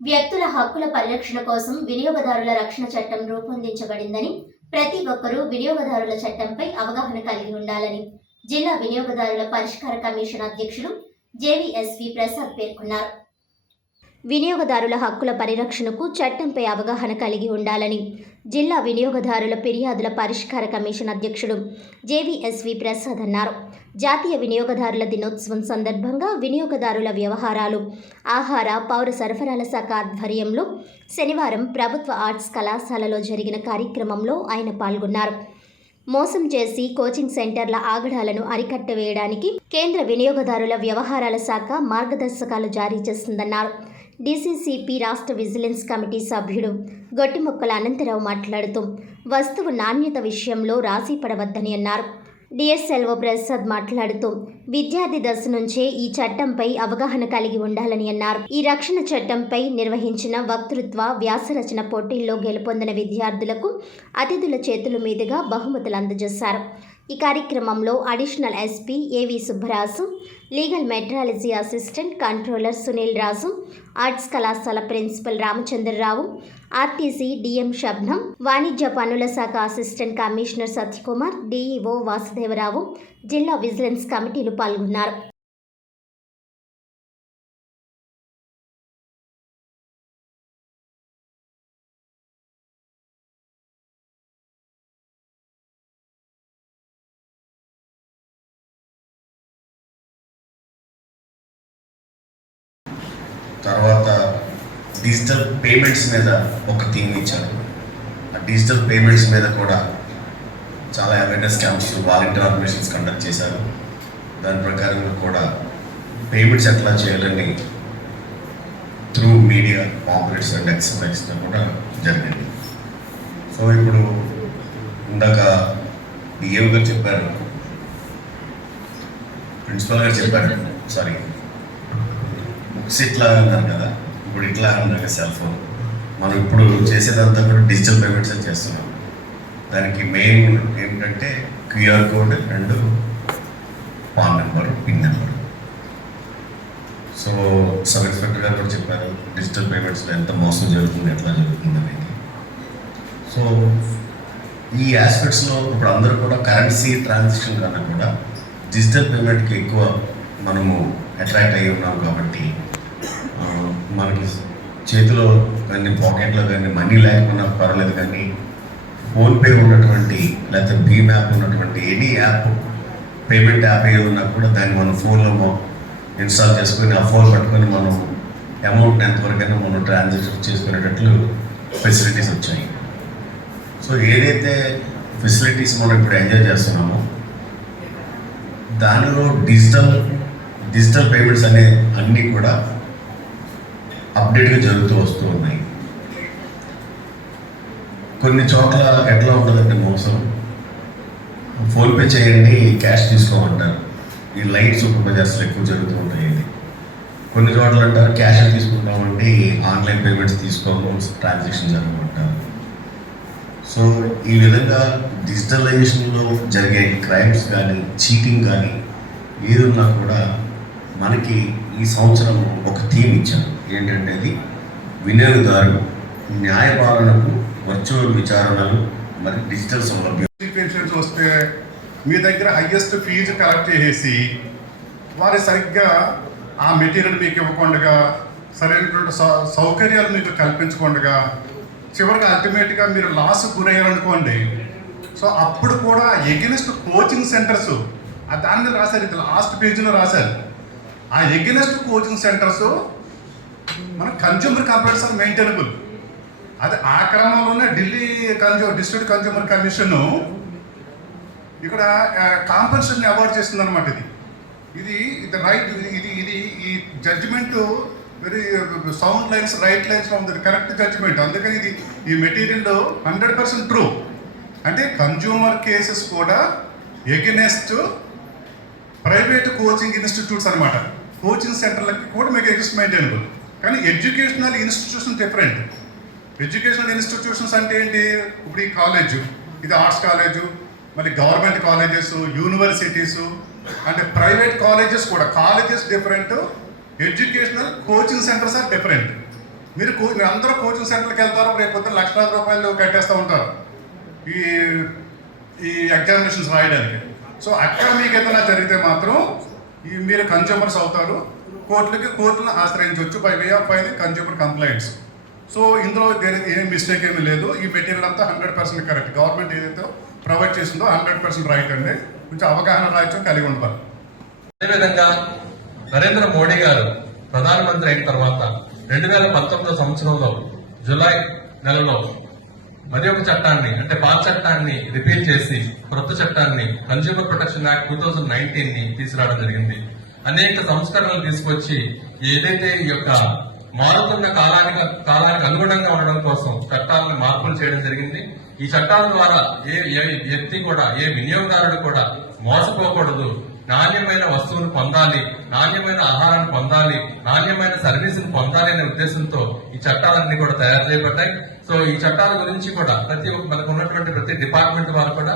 వ్యక్తుల హక్కుల పరిరక్షణ కోసం వినియోగదారుల రక్షణ చట్టం రూపొందించబడిందని, ప్రతి ఒక్కరూ వినియోగదారుల చట్టంపై అవగాహన కలిగి ఉండాలని జిల్లా వినియోగదారుల పరిష్కార కమిషన్ అధ్యక్షులు జేవీఎస్వి ప్రసాద్ పేర్కొన్నారు. వినియోగదారుల హక్కుల పరిరక్షణకు చట్టంపై అవగాహన కలిగి ఉండాలని జిల్లా వినియోగదారుల ఫిర్యాదుల పరిష్కార కమిషన్ అధ్యక్షుడు జేవీఎస్వి ప్రసాద్ అన్నారు. జాతీయ వినియోగదారుల దినోత్సవం సందర్భంగా వినియోగదారుల వ్యవహారాలు, ఆహార, పౌర సరఫరాల శాఖ ఆధ్వర్యంలో శనివారం ప్రభుత్వ ఆర్ట్స్ కళాశాలలో జరిగిన కార్యక్రమంలో ఆయన పాల్గొన్నారు. మోసం చేసి కోచింగ్ సెంటర్ల ఆగడాలను అరికట్టవేయడానికి కేంద్ర వినియోగదారుల వ్యవహారాల శాఖ మార్గదర్శకాలు జారీ చేస్తుందన్నారు. డీసీసీపీ రాష్ట్ర విజిలెన్స్ కమిటీ సభ్యుడు గొట్టిముక్కల అనంతరావు మాట్లాడుతూ వస్తువు నాణ్యత విషయంలో రాజీ పడవద్దని అన్నారు. డిఎస్ఎల్ఓ ప్రసాద్ మాట్లాడుతూ విద్యార్థి దశ నుంచే ఈ చట్టంపై అవగాహన కలిగి ఉండాలని అన్నారు. ఈ రక్షణ చట్టంపై నిర్వహించిన వక్తృత్వ, వ్యాసరచన పోటీల్లో గెలుపొందిన విద్యార్థులకు అతిథుల చేతుల మీదుగా బహుమతులు అందజేశారు. ఈ కార్యక్రమంలో additional SP AV Subbaraju, legal metrology assistant controller Sunil Raju, arts కళాశాల principal Ramachandra Rao, RTC DM Shabnam, వాణిజ్య పన్నుల శాఖ assistant commissioner Satyakumar, DEO Vasudeva Rao, జిల్లా విజిలెన్స్ కమిటీలు పాల్గొన్నారు. తర్వాత డిజిటల్ పేమెంట్స్ మీద ఒక థీమ్ ఇచ్చారు. ఆ డిజిటల్ పేమెంట్స్ మీద కూడా చాలా awareness camps, volunteer organizations conduct చేశారు. దాని ప్రకారంగా కూడా పేమెంట్స్ ఎట్లా చేయాలని through media pamphlets and express కూడా జరిగింది. సో ఇప్పుడు ఇందాక డిఏఓ గారు చెప్పారు, ప్రిన్సిపల్ గారు చెప్పారు, సారీ బుక్స్ ఇట్లా అన్నారు కదా, ఇప్పుడు ఇట్లా అన్నారు కదా సెల్ ఫోన్. మనం ఇప్పుడు చేసేదంతా కూడా డిజిటల్ పేమెంట్స్ చేస్తున్నాం. దానికి మెయిన్ ఏంటంటే QR code and pan number, pin number. So sub inspector గారు కూడా చెప్పారు డిజిటల్ పేమెంట్స్లో ఎంత మోసం జరుగుతుంది, ఎట్లా జరుగుతుంది అనేది. సో ఈ ఆస్పెక్ట్స్లో ఇప్పుడు అందరూ కూడా కరెన్సీ ట్రాన్సాక్షన్ కన్నా కూడా డిజిటల్ పేమెంట్కి ఎక్కువ మనము అట్రాక్ట్ అయ్యి ఉన్నాం. కాబట్టి మనకి చేతిలో కానీ పాకెట్లో కానీ మనీ లేకపోయినా పర్వాలేదు, కానీ ఫోన్పే ఉన్నటువంటి లేకపోతే భీమ్ యాప్ ఉన్నటువంటి ఎనీ యాప్, పేమెంట్ యాప్ ఏది ఉన్నా కూడా దాన్ని మనం ఫోన్లో ఇన్స్టాల్ చేసుకొని ఆ ఫోన్ పట్టుకొని మనం అమౌంట్ ఎంతవరకైనా మనం ట్రాన్సాక్షన్ చేసుకునేటట్లు ఫెసిలిటీస్ వచ్చాయి. సో ఏదైతే ఫెసిలిటీస్ మనం ఇప్పుడు ఎంజాయ్ చేస్తున్నామో దానిలో డిజిటల్ పేమెంట్స్ అనే అన్నీ కూడా అప్డేట్గా జరుగుతూ వస్తూ ఉన్నాయి. కొన్ని చోట్ల ఎట్లా ఉంటుందంటే మోసం, ఫోన్పే చేయండి క్యాష్ తీసుకోమంటారు. ఈ లైట్ సూపర్ బజార్స్లో ఎక్కువ జరుగుతూ ఉంటాయి. కొన్ని చోట్ల అంటారు క్యాష్ తీసుకుంటామంటే ఆన్లైన్ పేమెంట్స్ తీసుకోము, ట్రాన్సాక్షన్ జరగమంటారు. సో ఈ విధంగా డిజిటలైజేషన్లో జరిగే క్రైమ్స్ కానీ, చీటింగ్ కానీ ఏది ఉన్నా కూడా మనకి ఈ సంవత్సరం ఒక థీమ్ ఇచ్చారు. ఏంటంటే అది వినియోగదారు న్యాయపాలనకు వర్చువల్ విచారణలు మరియు డిజిటల్ సౌలభ్యం. పెన్షన్స్ వస్తే మీ దగ్గర హయ్యెస్ట్ ఫీజు కలెక్ట్ చేసేసి వారు సరిగ్గా ఆ మెటీరియల్ మీకు ఇవ్వకుండా, సరైనటువంటి సౌకర్యాలు మీకు కల్పించకుండా చివరికి అల్టిమేట్గా మీరు లాస్ గురయ్యారనుకోండి. సో అప్పుడు కూడా ఎగెనిస్ట్ కోచింగ్ సెంటర్స్ దాన్ని రాశారు, ఇది లాస్ట్ పేజీలో రాశారు. ఆ ఎగెనిస్ట్ కోచింగ్ సెంటర్స్ మన కన్జ్యూమర్ కంప్లైంట్స్ ఆర్ మెయింటైనబుల్. అది ఆ క్రమంలోనే ఢిల్లీ డిస్ట్రిక్ట్ కన్జ్యూమర్ కమిషన్ ఇక్కడ కాంపెన్సేషన్ అవార్డ్ చేస్తుంది అనమాట. ఇది రైట్, ఇది ఈ judgement very sound lines, right lines ఉంది, కరెక్ట్ జడ్జిమెంట్. అందుకని ఇది ఈ మెటీరియల్ 100% ట్రూ. అంటే కన్జ్యూమర్ కేసెస్ కూడా ఎగెనెస్ట్ ప్రైవేట్ కోచింగ్ ఇన్స్టిట్యూట్స్ అనమాట. కోచింగ్ సెంటర్లకి కూడా మీకు ఎగ్జిస్ట్ మెయింటైనబుల్. కానీ educational institution different. Educational institutions అంటే ఏంటి? ఇప్పుడు ఈ కాలేజు, ఇది ఆర్ట్స్ కాలేజు, మళ్ళీ గవర్నమెంట్ కాలేజెస్, యూనివర్సిటీసు, అంటే ప్రైవేట్ కాలేజెస్ కూడా. Colleges different, educational coaching centres are different. మీరు అందరూ కోచింగ్ సెంటర్కి వెళ్తారు, రేపు పొద్దున లక్షలాది రూపాయలు కట్టేస్తూ ఉంటారు ఈ ఈ ఎగ్జామినేషన్స్ రాయడానికి. సో అక్కడ మీకు ఏదైనా జరిగితే మాత్రం మీరు కన్జ్యూమర్స్ అవుతారు, కోర్టులను ఆశ్రయించవచ్చు by way of filing consumer complaints. So ఇందులో ఏం మిస్టేక్ ఏమీ లేదు. ఈ మెటీరియల్ అంతా 100% కరెక్ట్. గవర్నమెంట్ ఏదైతే ప్రొవైడ్ చేసిందో 100% రైట్ అండి. కొంచెం అవగాహన రాజ్యం కలిగి ఉండాలి. అదేవిధంగా నరేంద్ర మోడీ గారు ప్రధానమంత్రి అయిన తర్వాత 2019 సంవత్సరంలో జూలై నెలలో మరి ఒక చట్టాన్ని, అంటే పాత చట్టాన్ని రిపీల్ చేసి కొత్త చట్టాన్ని కన్స్యూమర్ ప్రొటెక్షన్ యాక్ట్ 2019 ని తీసుకురావడం జరిగింది. అనేక సంస్కరణలు తీసుకొచ్చి ఏదైతే ఈ యొక్క మారుతున్న కాలానికి అనుగుణంగా ఉండడం కోసం చట్టాలను మార్పులు చేయడం జరిగింది. ఈ చట్టాల ద్వారా ఏ వ్యక్తి కూడా, ఏ వినియోగదారుడు కూడా మోసపోకూడదు, నాణ్యమైన వస్తువును పొందాలి, నాణ్యమైన ఆహారాన్ని పొందాలి, నాణ్యమైన సర్వీసును పొందాలి అనే ఉద్దేశంతో ఈ చట్టాలన్నీ కూడా తయారు చేయబడ్డాయి. సో ఈ చట్టాల గురించి కూడా మనకు ఉన్నటువంటి ప్రతి డిపార్ట్మెంట్ వారు కూడా